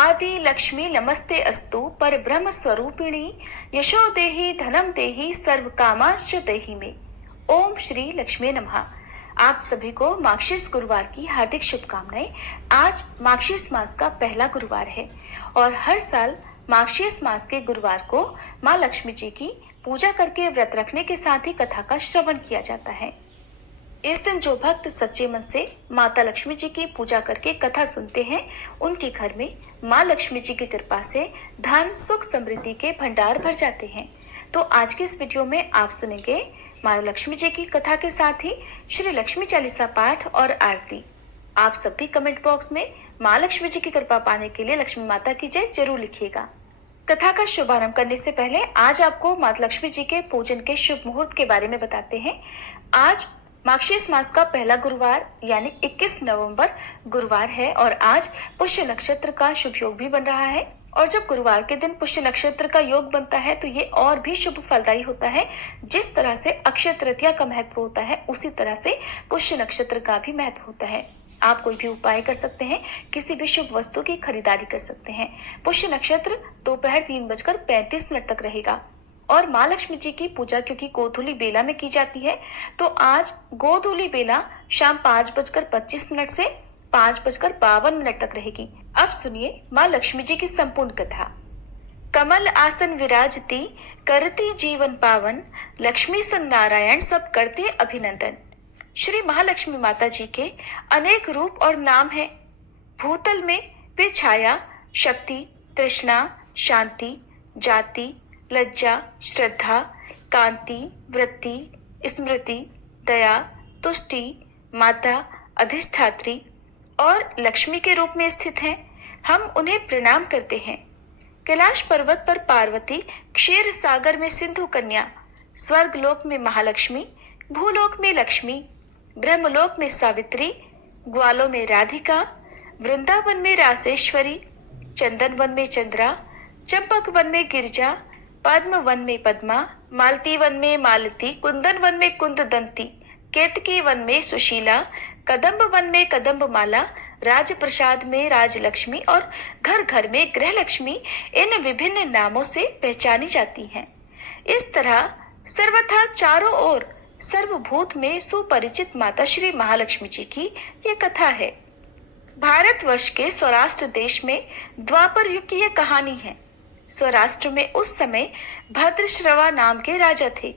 आदि लक्ष्मी नमस्ते अस्तु पर ब्रह्म स्वरूपिणी यशो देहि धनम देहि सर्व कामाश्च देहि में। ओम श्री लक्ष्मी नमः। आप सभी को मार्गशीर्ष गुरुवार की हार्दिक शुभकामनाएं। आज मार्गशीर्ष मास का पहला गुरुवार है और हर साल मार्गशीर्ष मास के गुरुवार को माँ लक्ष्मी जी की पूजा करके व्रत रखने के साथ ही कथा का श्रवण किया जाता है। इस दिन जो भक्त सच्चे मन से माता लक्ष्मी जी की पूजा करके कथा सुनते हैं, उनके घर में माँ लक्ष्मी जी की कृपा से धन सुख समृद्धि के भंडार भर जाते हैं। तो आज के इस वीडियो में आप सुनेंगे माँ लक्ष्मी जी की कथा के साथ ही श्री लक्ष्मी चालीसा पाठ और आरती। आप सब भी कमेंट बॉक्स में माँ लक्ष्मी जी की कृपा पाने के लिए लक्ष्मी माता की जय जरूर लिखिएगा। कथा का शुभारंभ करने से पहले आज आपको माता लक्ष्मी जी के पूजन के शुभ मुहूर्त के बारे में बताते हैं। आज मार्गशीर्ष मास का पहला गुरुवार यानी 21 नवंबर गुरुवार है और आज पुष्य नक्षत्र का शुभ योग भी बन रहा है। और जब गुरुवार के दिन पुष्य नक्षत्र का योग बनता है तो ये और भी शुभ फलदायी होता है। जिस तरह से अक्षय तृतीया का महत्व होता है, उसी तरह से पुष्य नक्षत्र का भी महत्व होता है। आप कोई भी उपाय कर सकते हैं, किसी भी शुभ वस्तु की खरीदारी कर सकते हैं। पुष्य नक्षत्र दोपहर 3:35 तक रहेगा। और माँ लक्ष्मी जी की पूजा क्योंकि गोधूली बेला में की जाती है, तो आज गोधूली बेला शाम 5:25 से 5:52 तक रहेगी। अब सुनिए माँ लक्ष्मी जी की संपूर्ण कथा। कमल आसन विराजती करती जीवन पावन, लक्ष्मी सन नारायण सब करते अभिनंदन। श्री महालक्ष्मी माता जी के अनेक रूप और नाम हैं। भूतल में वे छाया, शक्ति, तृष्णा, शांति, जाति, लज्जा, श्रद्धा, कांति, वृत्ति, स्मृति, दया, तुष्टि, माता, अधिष्ठात्री और लक्ष्मी के रूप में स्थित हैं। हम उन्हें प्रणाम करते हैं। कैलाश पर्वत पर पार्वती, क्षीर सागर में सिंधु कन्या, स्वर्ग लोक में महालक्ष्मी, भूलोक में लक्ष्मी, ब्रह्मलोक में सावित्री, ग्वालों में राधिका, वृंदावन में रासेश्वरी, चंदन वन में चंद्रा, चंपक वन में गिरिजा, पद्म वन में पद्मा, मालती वन में मालती, कुंदन वन में कुंददंती, केतकी वन में सुशीला, कदम्ब वन में कदम्ब माला, राजप्रसाद में राजलक्ष्मी और घर घर में गृह लक्ष्मी इन विभिन्न नामों से पहचानी जाती हैं। इस तरह सर्वथा चारों ओर सर्वभूत में सुपरिचित माता श्री महालक्ष्मी जी की ये कथा है। भारतवर्ष के सौराष्ट्र देश में द्वापर युग की यह कहानी है। सौराष्ट्र में उस समय भद्रश्रवा नाम के राजा थे।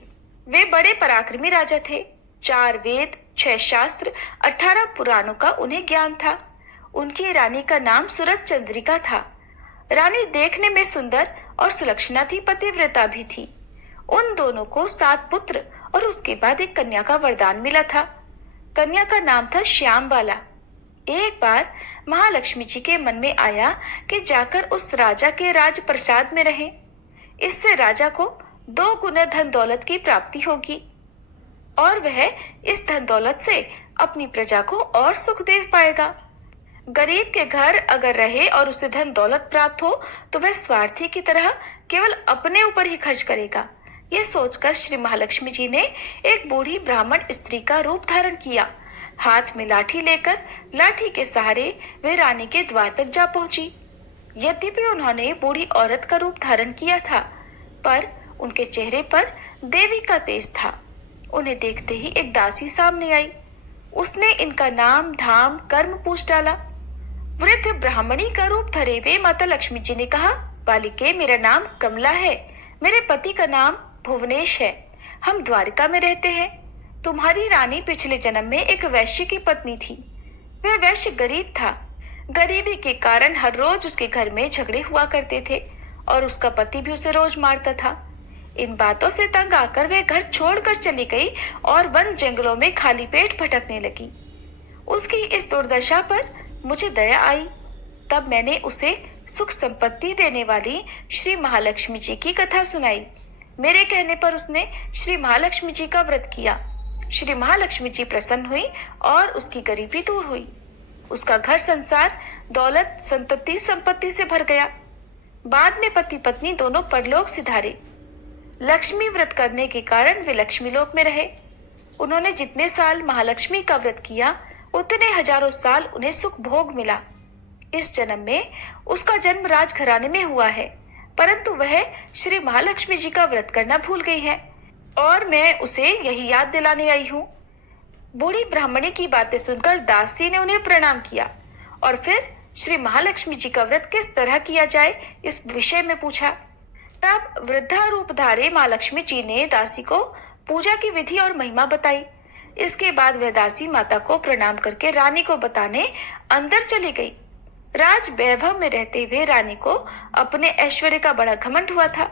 वे बड़े पराक्रमी राजा थे। 4 वेद, 6 शास्त्र, 18 पुराणों का उन्हें ज्ञान था। उनकी रानी का नाम सूरज चंद्रिका था। रानी देखने में सुंदर और सुलक्षणा थी, पतिव्रता भी थी। उन दोनों को 7 पुत्र और उसके बाद एक कन्या का वरदान मिला था। कन्या का नाम था श्यामबाला। एक बार महालक्ष्मी जी के मन में आया कि जाकर उस राजा के राजप्रसाद में रहें। इससे राजा को 2 गुना धन दौलत की प्राप्ति होगी और वह इस धन दौलत से अपनी प्रजा को और सुख दे पाएगा। गरीब के घर अगर रहे और उसे धन दौलत प्राप्त हो तो वह स्वार्थी की तरह केवल अपने ऊपर ही खर्च करेगा। ये सोचकर श्री महालक्ष्मी जी ने एक बूढ़ी ब्राह्मण स्त्री का रूप धारण किया। हाथ में लाठी लेकर लाठी के सहारे वे रानी के द्वार तक जा पहुंची। यद्यपि उन्होंने बूढ़ी औरत का रूप धारण किया था, पर उनके चेहरे पर देवी का तेज था। उन्हें देखते ही एक दासी सामने आई। उसने इनका नाम, धाम, कर्म पूछ डाला। वृद्ध ब्राह्मणी का रूप धरे हुए माता लक्ष्मी जी ने कहा, बालिके, मेरा नाम कमला है। मेरे पति का नाम भुवनेश है। हम द्वारिका में रहते हैं। तुम्हारी रानी पिछले जन्म में एक वैश्य की पत्नी थी। वह वैश्य गरीब था। गरीबी के कारण हर रोज उसके घर में झगड़े हुआ करते थे और उसका पति भी उसे रोज मारता था। इन बातों से तंग आकर वह घर छोड़कर चली गई और वन जंगलों में खाली पेट भटकने लगी। उसकी इस दुर्दशा पर मुझे दया आई। तब मैंने उसे सुख संपत्ति देने वाली श्री महालक्ष्मी जी की कथा सुनाई। मेरे कहने पर उसने श्री महालक्ष्मी जी का व्रत किया। श्री महालक्ष्मी जी प्रसन्न हुई और उसकी गरीबी दूर हुई। उसका घर संसार दौलत संतति संपत्ति से भर गया। बाद में पति पत्नी दोनों परलोक सिधारे। लक्ष्मी व्रत करने के कारण वे लक्ष्मी लोक में रहे। उन्होंने जितने साल महालक्ष्मी का व्रत किया, उतने हजारों साल उन्हें सुख भोग मिला। इस जन्म में उसका जन्म राजघराने में हुआ है, परंतु वह श्री महालक्ष्मी जी का व्रत करना भूल गई है और मैं उसे यही याद दिलाने आई हूँ। बूढ़ी ब्राह्मणी की बातें सुनकर दासी ने उन्हें प्रणाम किया और फिर श्री महालक्ष्मी जी का व्रत किस तरह किया जाए इस विषय में पूछा। तब वृद्धा रूपधारी माँ लक्ष्मी जी ने दासी को पूजा की विधि और महिमा बताई। इसके बाद वह दासी माता को प्रणाम करके रानी को बताने अंदर चली गई। राज वैभव में रहते हुए रानी को अपने ऐश्वर्य का बड़ा घमंड हुआ था।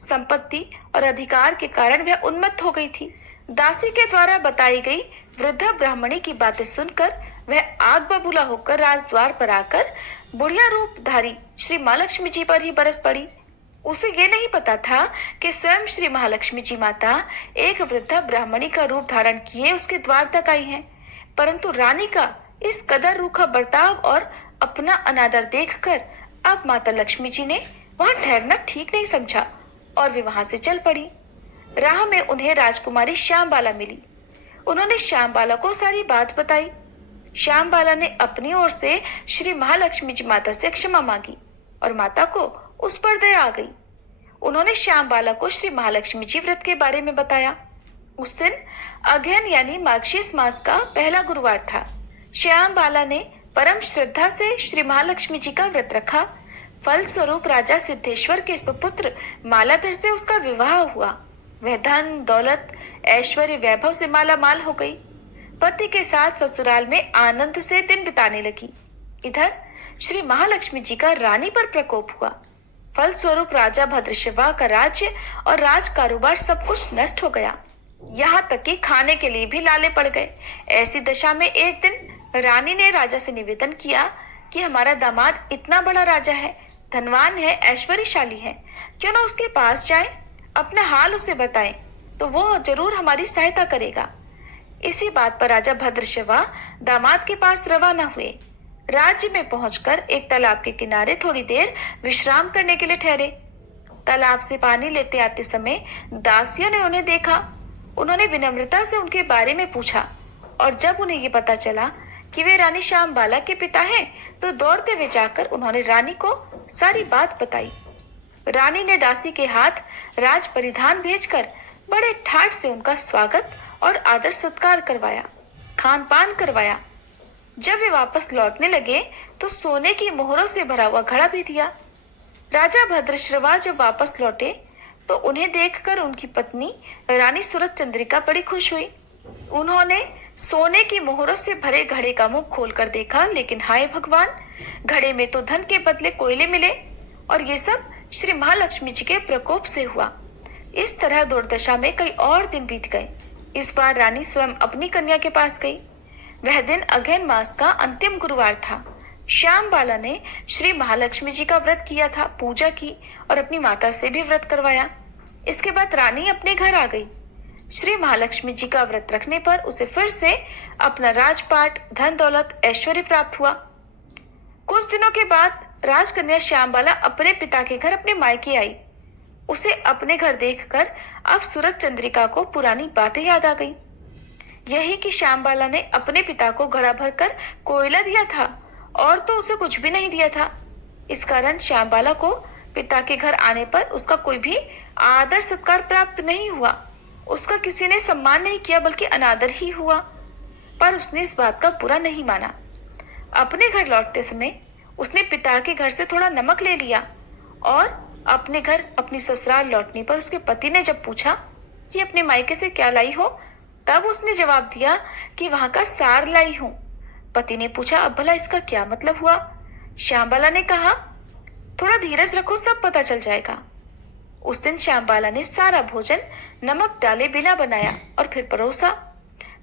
संपत्ति और अधिकार के कारण वह उन्मत्त हो गई थी। दासी के द्वारा बताई गई वृद्धा ब्राह्मणी की बातें सुनकर वह आग बबूला होकर राजद्वार पर आकर बुढ़िया रूपधारी श्री महालक्ष्मी जी पर ही बरस पड़ी। उसे ये नहीं पता था कि स्वयं श्री महालक्ष्मी जी माता एक वृद्धा ब्राह्मणी का रूप धारण किए उसके द्वार तक आई हैं। परंतु रानी का इस कदर रूखा बर्ताव और अपना अनादर देखकर अब माता लक्ष्मी जी ने वहां ठहरना ठीक नहीं समझा और वे वहां से चल पड़ी। राह में उन्हें राजकुमारी श्यामबाला मिली। उन्होंने श्यामबाला को सारी बात बताई। श्यामबाला ने अपनी ओर से श्री महालक्ष्मी जी माता से क्षमा मांगी और माता को उस पर दया आ गई। उन्होंने श्यामबाला को श्री महालक्ष्मी जी व्रत के बारे में बताया। उस दिन अगहन यानी मार्गशीर्ष मास का पहला गुरुवार था। श्यामबाला ने परम श्रद्धा से श्री महालक्ष्मी जी का व्रत रखा। फल स्वरूप राजा सिद्धेश्वर के सुपुत्र मालाधर से उसका विवाह हुआ। वह धन दौलत ऐश्वर्य वैभव से माला माल हो गई। पति के साथ ससुराल में आनंद से दिन बिताने लगी। इधर श्री महालक्ष्मी जी का रानी पर प्रकोप हुआ। फल स्वरूप राजा भद्रशिवा का राज्य और राज कारोबार सब कुछ नष्ट हो गया। यहाँ तक कि खाने के लिए भी लाले पड़ गए। ऐसी दशा में एक दिन रानी ने राजा से निवेदन किया कि हमारा दामाद इतना बड़ा राजा है, धनवान है, ऐश्वर्यशाली है, क्यों न उसके पास जाए, अपना हाल उसे बताएं तो वो जरूर हमारी सहायता करेगा। इसी बात पर राजा भद्रशिवा दामाद के पास रवाना हुए। राज्य में पहुंचकर एक तालाब के किनारे थोड़ी देर विश्राम करने के लिए ठहरे। तालाब से पानी लेते आते समय दासियों ने उन्हें देखा। उन्होंने विनम्रता से उनके बारे में पूछा और जब उन्हें ये पता चला कि वे रानी श्यामबाला के पिता हैं, तो दौड़ते हुए जाकर उन्होंने रानी को सारी बात बताई। रानी ने दासी के हाथ राज परिधान भेजकर बड़े ठाट से उनका स्वागत और आदर सत्कार करवाया, खान पान करवाया। जब वे वापस लौटने लगे तो सोने की मोहरों से भरा हुआ घड़ा भी दिया। राजा भद्रश्रवा जब वापस लौटे तो उन्हें देखकर उनकी पत्नी रानी सूरत चंद्रिका बड़ी खुश हुई। उन्होंने सोने की मोहरों से भरे घड़े का मुंह खोलकर देखा, लेकिन हाय भगवान, घड़े में तो धन के बदले कोयले मिले और ये सब श्री महालक्ष्मी जी के प्रकोप से हुआ। इस तरह दुर्दशा में कई और दिन बीत गए। इस बार रानी स्वयं अपनी कन्या के पास गई। वह दिन अगहन मास का अंतिम गुरुवार था। श्यामबाला ने श्री महालक्ष्मी जी का व्रत किया था, पूजा की और अपनी माता से भी व्रत करवाया। इसके बाद रानी अपने घर आ गई। श्री महालक्ष्मी जी का व्रत रखने पर उसे फिर से अपना राजपाट, धन दौलत, ऐश्वर्य प्राप्त हुआ। कुछ दिनों के बाद राजकन्या श्यामबाला अपने पिता के घर अपने मायके आई। उसे अपने घर देखकर अब सूरत चंद्रिका को पुरानी बातें याद आ गई। यही कि श्यामबाला ने अपने पिता को घड़ा भरकर कोयला दिया था और तो उसे कुछ भी नहीं दिया था। इस कारण श्यामबाला को पिता के घर आने पर उसका कोई भी आदर सत्कार प्राप्त नहीं हुआ। उसका किसी ने सम्मान नहीं किया, बल्कि अनादर ही हुआ। पर उसने इस बात का बुरा नहीं माना। अपने घर लौटते समय उसने पिता के घर से थोड़ा नमक ले लिया और अपने घर अपनी ससुराल लौटने पर उसके पति ने जब पूछा कि अपने मायके से क्या लाई हो, तब उसने जवाब दिया कि वहां का सार लाई हूं। पति ने पूछा, अब भला इसका क्या मतलब हुआ? श्यामबाला ने कहा, थोड़ा धीरज रखो, सब पता चल जाएगा। उस दिन श्यामबाला ने सारा भोजन नमक डाले बिना बनाया और फिर परोसा।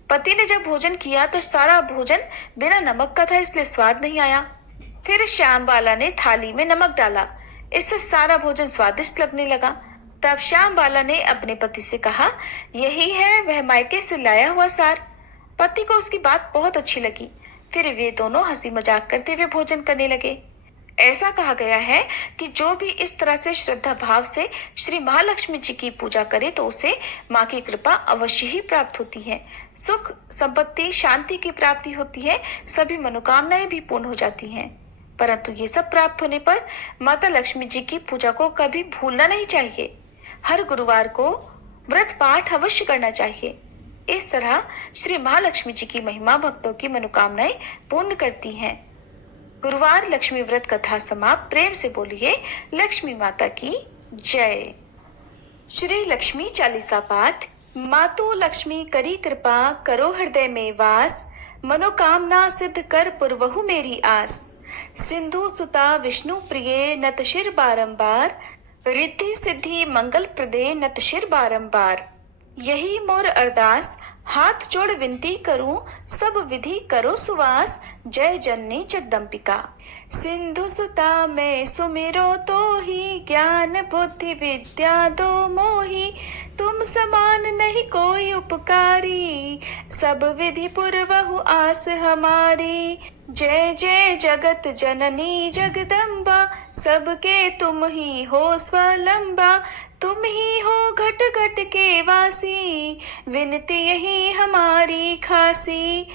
पति ने जब भोजन किया तो सारा भोजन बिना नमक का था, इसलिए स्वाद नहीं आया। फिर श्यामबाला ने थाली में नमक डाला, इससे सारा भोजन स्वादिष्ट लगने लगा। तब श्यामबाला ने अपने पति से कहा, यही है वह मायके से लाया हुआ सार। पति को उसकी बात बहुत अच्छी लगी। फिर वे दोनों हंसी मजाक करते हुए भोजन करने लगे। ऐसा कहा गया है कि जो भी इस तरह से श्रद्धा भाव से श्री महालक्ष्मी जी की पूजा करे तो उसे माँ की कृपा अवश्य ही प्राप्त होती है। सुख, संपत्ति, शांति की प्राप्ति होती है। सभी मनोकामनाएं भी पूर्ण हो जाती हैं। परंतु ये सब प्राप्त होने पर माता लक्ष्मी जी की पूजा को कभी भूलना नहीं चाहिए। हर गुरुवार को व्रत पाठ अवश्य करना चाहिए। इस तरह श्री महालक्ष्मी जी की महिमा भक्तों की मनोकामनाएं पूर्ण करती हैं। गुरुवार लक्ष्मी व्रत कथा समाप्त। प्रेम से बोलिए लक्ष्मी माता की जय। श्री लक्ष्मी चालीसा पाठ। मातु लक्ष्मी करी कृपा, करो हृदय में वास, मनोकामना सिद्ध कर पुरवहु मेरी आस। सिंधु सुता विष्णु प्रिय, नत शिर बारंबार, रिद्धि सिद्धि मंगल प्रदे, नत शिर बारंबार। यही मोर अरदास, हाथ जोड़ विनती करूं, सब विधि करो सुवास, जय जननी जगदम्बिका। सिंधु सुता में सुमिरो तो ही, ज्ञान बुद्धि विद्या दो मोही। तुम समान नहीं कोई उपकारी, सब विधि पुरवहु आस हमारी। जय जय जगत जननी जगदम्बा, सबके तुम ही हो स्वलंबा। तुम ही हो घट घट के वासी, विनती यही हमारी खासी।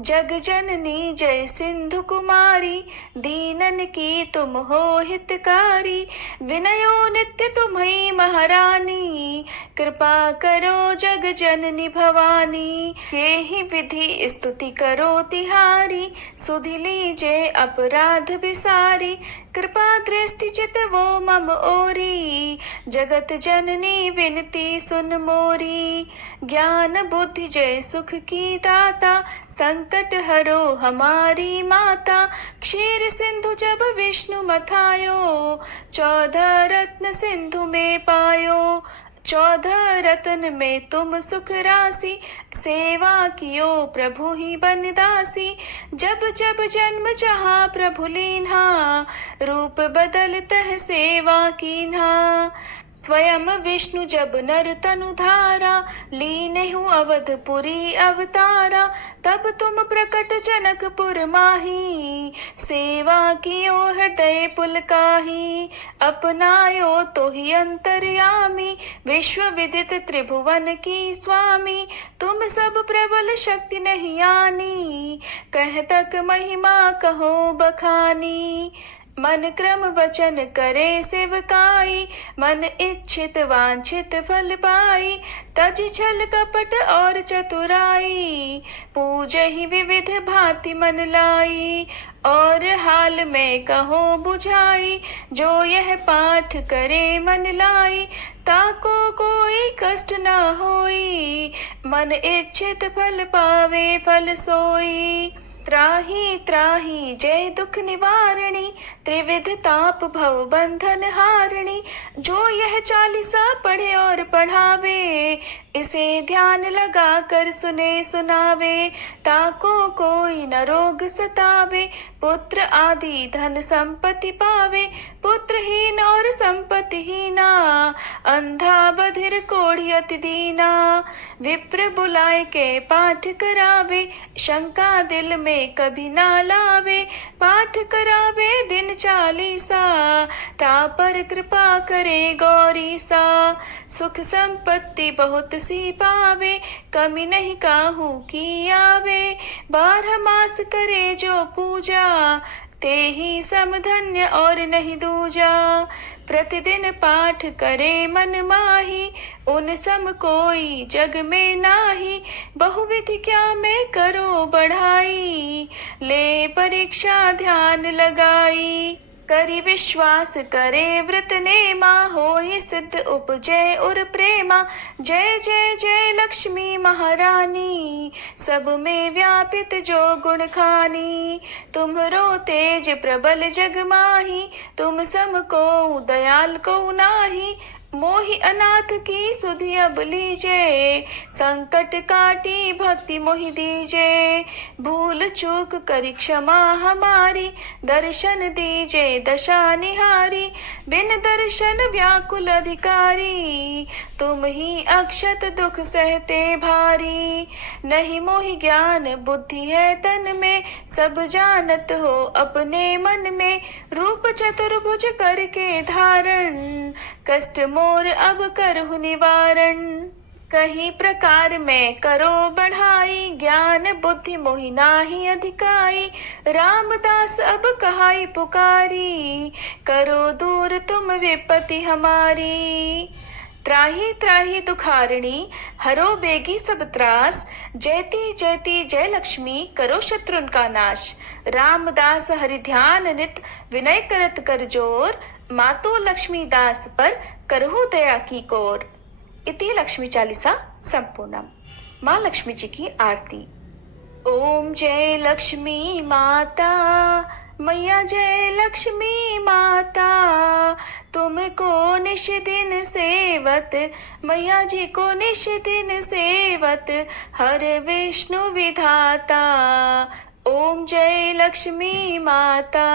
जग जननी जय सिंधु कुमारी, दीनन की तुम हो हितकारी। विनयो नित्य तुम्ही महारानी, कृपा करो जग जननी भवानी। ये ही विधि स्तुति करो तिहारी, सुधि लीजे अपराध बिसारी। कृपा दृष्टि चित वो मम ओरी, जगत जननी विनती सुन मोरी। ज्ञान बुद्धि जय सुख की दाता, संकट हरो हमारी माता। क्षीर सिंधु जब विष्णु मथायो, 14 रत्न सिंधु में पायो। 14 रत्न में तुम सुख राशि, सेवा कियो प्रभु ही बनदासी। जब जब जन्म जहाँ प्रभु लीन्हा, रूप बदलतः सेवा कीन्हा। स्वयं विष्णु जब नर तनु धारा, लीनेहु अवधपुरी अवतारा। तब तुम प्रकट जनकपुर माही, सेवा कियो हृदय पुलकाही। अपनायो तो ही अंतर्यामी, विश्व विदित त्रिभुवन की स्वामी। तुम सब प्रबल शक्ति नहीं आनी, कह तक महिमा कहो बखानी। मन क्रम वचन करे सेवकाई, मन इच्छित वांछित फल पाई। तज छल कपट और चतुराई, पूजहि विविध भांति मन लाई। और हाल में कहो बुझाई, जो यह पाठ करे मन लाई। ताको कोई कष्ट न होई, मन इच्छित फल पावे फल सोई। त्राही त्राही जय दुख निवारणी, त्रिविध ताप भव बंधन हारणी। जो यह चालीसा पढ़े और पढ़ावे, इसे ध्यान लगा कर सुने सुनावे। ताको कोई न रोग सतावे, पुत्र आदि धन संपत्ति पावे। पुत्रहीन और संपत्तिहीना, अंधा बधिर कोढ़ी अति दीना। विप्र बुलाए के पाठ करावे, शंका दिल में कभी ना लावे। पाठ करावे दिन चालीसा, ता पर कृपा करे गौरी सा। सुख संपत्ति बहुत सी पावे, कमी नहीं काहू की आवे। 12 मास करे जो पूजा, ते ही समधन्य और नहीं दूजा। प्रतिदिन पाठ करे मन माही, उन सम कोई जग में नाही। बहुविधि क्या में करो बढ़ाई, ले परीक्षा ध्यान लगाई। करी विश्वास करे व्रत नेमा, होई सिद्ध उपजय उर प्रेमा। जय जय जय लक्ष्मी महारानी, सब में व्यापित जो गुण खानी। तुम्हरो तेज प्रबल जग माही, तुम सम को दयाल को नाही। मोहि अनाथ की सुधि अब लीजे, संकट काटी भक्ति मोहि दीजे। भूल चूक करी क्षमा हमारी, दर्शन दीजे दशा निहारी। बिन दर्शन व्याकुल अधिकारी, तुम ही अक्षत दुख सहते भारी। नहीं मोहि ज्ञान बुद्धि है तन में, सब जानत हो अपने मन में। रूप चतुर्भुज करके धारण, कष्ट मोर अब करहु निवारण। कहीं प्रकार में करो बढ़ाई, ज्ञान बुद्धि मोहि नाहि अधिकाई। रामदास अब कहाई पुकारी, करो दूर तुम विपत्ति हमारी। त्राहि त्राहि दुखारिणी, हरो बेगी सब त्रास। जयति जयति जय लक्ष्मी, करो शत्रुन का नाश। रामदास हरि ध्यान नित, विनय करत कर जोर। मातो लक्ष्मी दास पर, करहु दया की कोर। इति लक्ष्मी चालीसा संपूर्णम। माँ लक्ष्मी जी की आरती। ओम जय लक्ष्मी माता, मैया जय लक्ष्मी माता। तुमको निश दिन सेवत, मैया जी को निश दिन सेवत। हर विष्णु विधाता, ओम जय लक्ष्मी माता।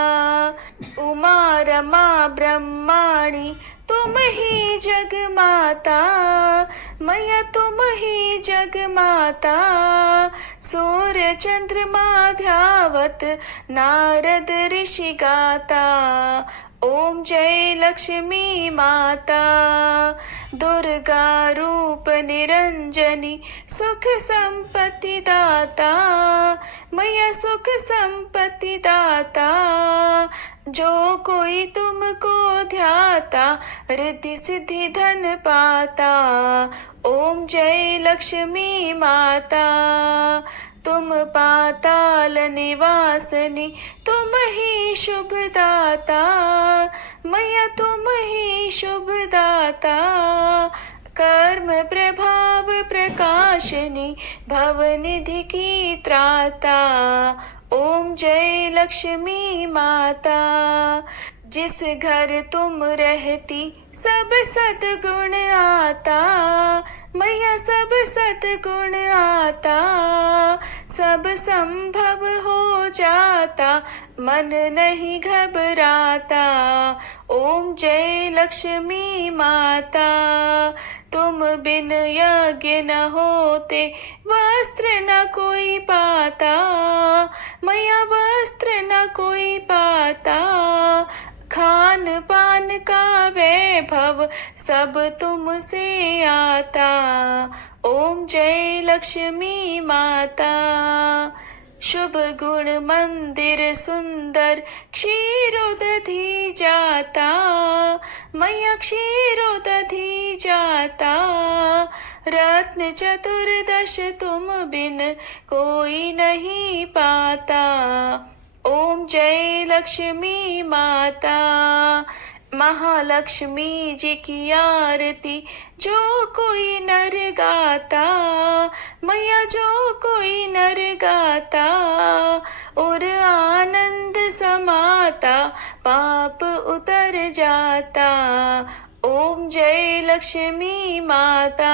उमा रमा ब्रह्माणी, तुम ही जग माता। मैया तुम ही जग माता। सूर्य चंद्रमा ध्यावत, नारद ऋषि गाता। ओम जय लक्ष्मी माता। दुर्गा रूप निरंजनी, सुख संपत्ति दाता। मैया सुख संपत्ति दाता। जो कोई तुमको ध्याता, रिद्धि सिद्धि धन पाता। ओम जय लक्ष्मी माता। तुम पाताल निवासनी, तुम ही शुभ दाता। मैया तुम ही शुभ दाता। कर्म प्रभाव प्रकाशनी, भवनिधि की त्राता। ओम जय लक्ष्मी माता। जिस घर तुम रहती, सब सद्गुण आता। मैया सब सद्गुण आता। सब संभव हो जाता, मन नहीं घबराता। ओम जय लक्ष्मी माता। तुम बिन यज्ञ न होते, वस्त्र न कोई पाता। मैया वस्त्र न कोई पाता। खान पान का वैभव, सब तुमसे आता। ओम जय लक्ष्मी माता। शुभ गुण मंदिर सुंदर, क्षीरोदधि जाता। मैया क्षीरोदधि जाता। रत्न चतुर्दश तुम बिन, कोई नहीं पाता। ओम जय लक्ष्मी माता। महालक्ष्मी जी की आरती, जो कोई नर गाता। मैया जो कोई नर गाता। और आनंद समाता, पाप उतर जाता। ओम जय लक्ष्मी माता।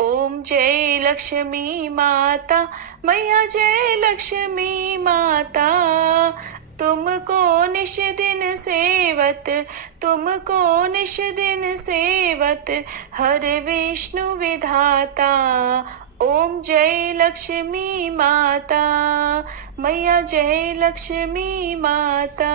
ओम जय लक्ष्मी माता। मैया जय लक्ष्मी माता। तुमको निश दिन सेवत, तुमको निश दिन सेवत। हर विष्णु विधाता। ओम जय लक्ष्मी माता। मैया जय लक्ष्मी माता।